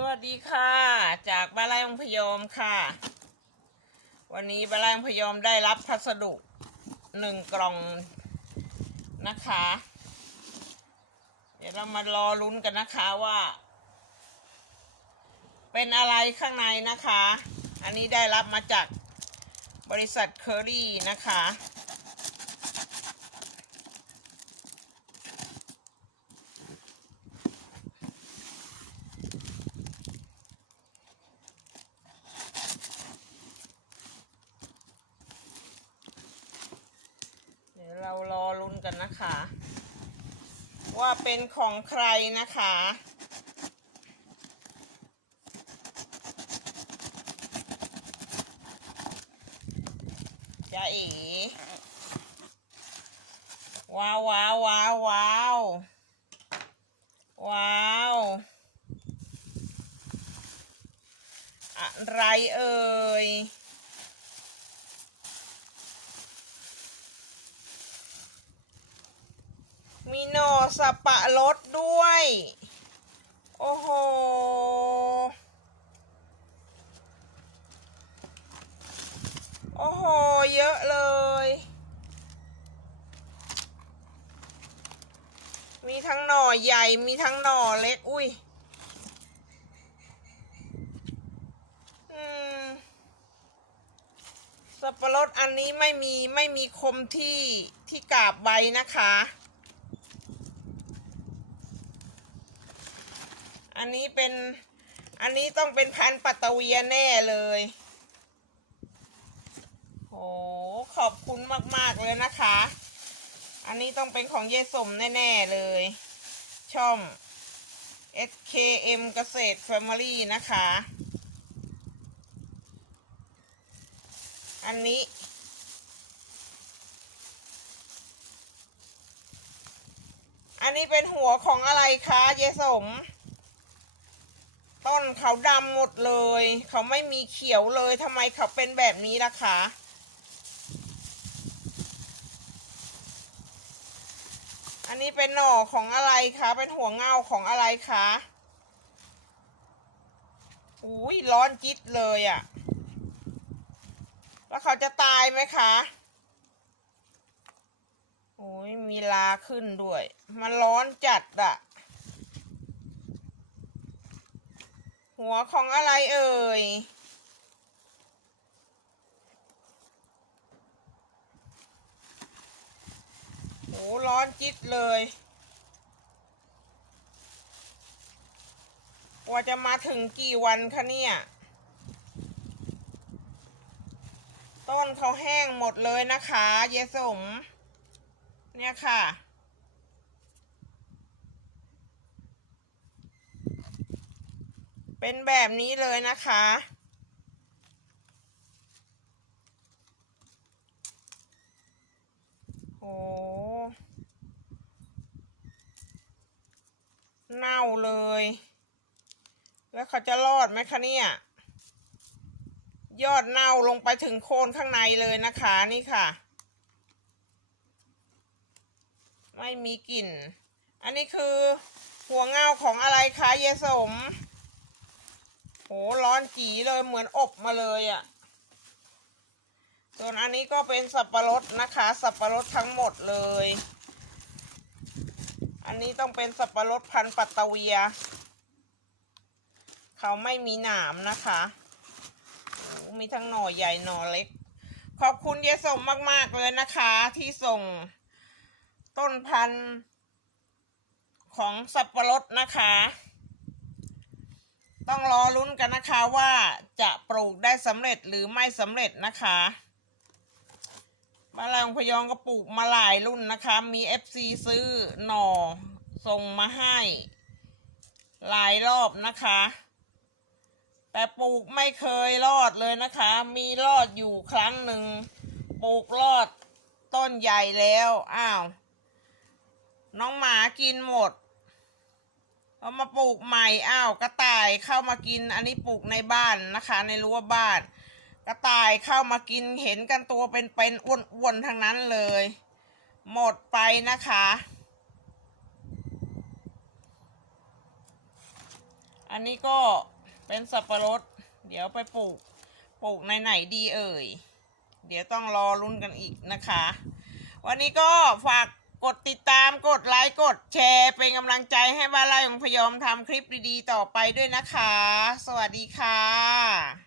สวัสดีค่ะ จากบ้านไร่องพยอมค่ะ วันนี้บ้านไร่องพยอมได้รับพัสดุหนึ่งกล่องนะคะ เดี๋ยวเรามารอลุ้นกันนะคะว่า เป็นอะไรข้างในนะคะ อันนี้ได้รับมาจากบริษัทเคอรี่นะคะ เดี๋ยวเรารอลุ้ นะคะ ว่าเป็นของใครนะคะจ้าเอ๋ว้าวว้าวว้าวว้าวว้าวอะไรเอ่ย มีหน่อสับปะรดด้วย โอ้โห โอ้โห เยอะเลย มีทั้งหน่อใหญ่ มีทั้งหน่อเล็ก อุ้ยอืมสับปะรดอันนี้ไม่มีไม่มีคมที่ที่กาบใบนะคะ อันนี้เป็น อันนี้ต้องเป็นพันปัตตะเวียแน่เลย โห ขอบคุณมาก ๆ เลยนะคะ อันนี้ต้องเป็นของเยสมแน่ ๆ เลย ช่อง SKM เกษตร Family นะคะ อันนี้อันนี้เป็นหัวของอะไรคะ เยสม ต้นเขาดำหมดเลย เขาไม่มีเขียวเลยทำไมเขาเป็นแบบนี้ล่ะคะอันนี้เป็นหน่อของอะไรคะ เป็นหัวเงาของอะไรคะอุ้ยร้อนจิตเลยอะ่ะ แล้วเขาจะตายไหมคะโอ้ยมีลาขึ้นด้วย มันร้อนจัดอะ หัวของอะไรเอ่ย โห ร้อนจิตเลยกว่าจะมาถึงกี่วันคะเนี่ย ต้นเขาแห้งหมดเลยนะคะ เยสม เนี่ยค่ะ เป็นแบบนี้เลยนะคะโอ้เน่าเลย แล้วเขาจะรอดไหมคะเนี่ย ยอดเน่าลงไปถึงโคนข้างในเลยนะคะนี่ค่ะ ไม่มีกลิ่น อันนี้คือหัวเงาของอะไรคะเยสม โหร้อนจีเลยเหมือนอบมาเลยอะ่ะ ส่วนอันนี้ก็เป็นสับปะรดนะคะ สับปะรดทั้งหมดเลย อันนี้ต้องเป็นสับปะรดพันปัตตเวีย เขาไม่มีหนามนะคะมีทั้งหน่อใหญ่หน่อเล็ก ขอบคุณเยสมมาก ๆ เลยนะคะ ที่ส่งต้นพันธุ์ของสับปะรดนะคะ ต้องรอลุ้นกันนะคะว่าจะปลูกได้สำเร็จหรือไม่สำเร็จนะคะมะลางพยองก็ปลูกมาหลายรุ่นนะคะ มี FC ซื้อหน่อส่งมาให้ หลายรอบนะคะ แต่ปลูกไม่เคยรอดเลยนะคะ มีรอดอยู่ครั้งหนึ่งปลูกรอดต้นใหญ่แล้ว อ้าว น้องหมากินหมด เอามาปลูกใหม่อ้าวกระต่ายเข้ามากิน อันนี้ปลูกในบ้านนะคะ ในรั้วบ้าน กระต่ายเข้ามากินเห็นกันตัวเป็นๆอ้วนๆทั้งนั้นเลย หมดไปนะคะ อันนี้ก็เป็นสับปะรด เดี๋ยวไปปลูกปลูกในไหนดีเอ่ย เดี๋ยวต้องรอลุ้นกันอีกนะคะ วันนี้ก็ฝาก กดติดตามกดไลค์กดแชร์ เป็นกำลังใจให้บ้านไร่ของพยอมทำคลิปดีๆ ต่อไปด้วยนะคะ สวัสดีค่ะ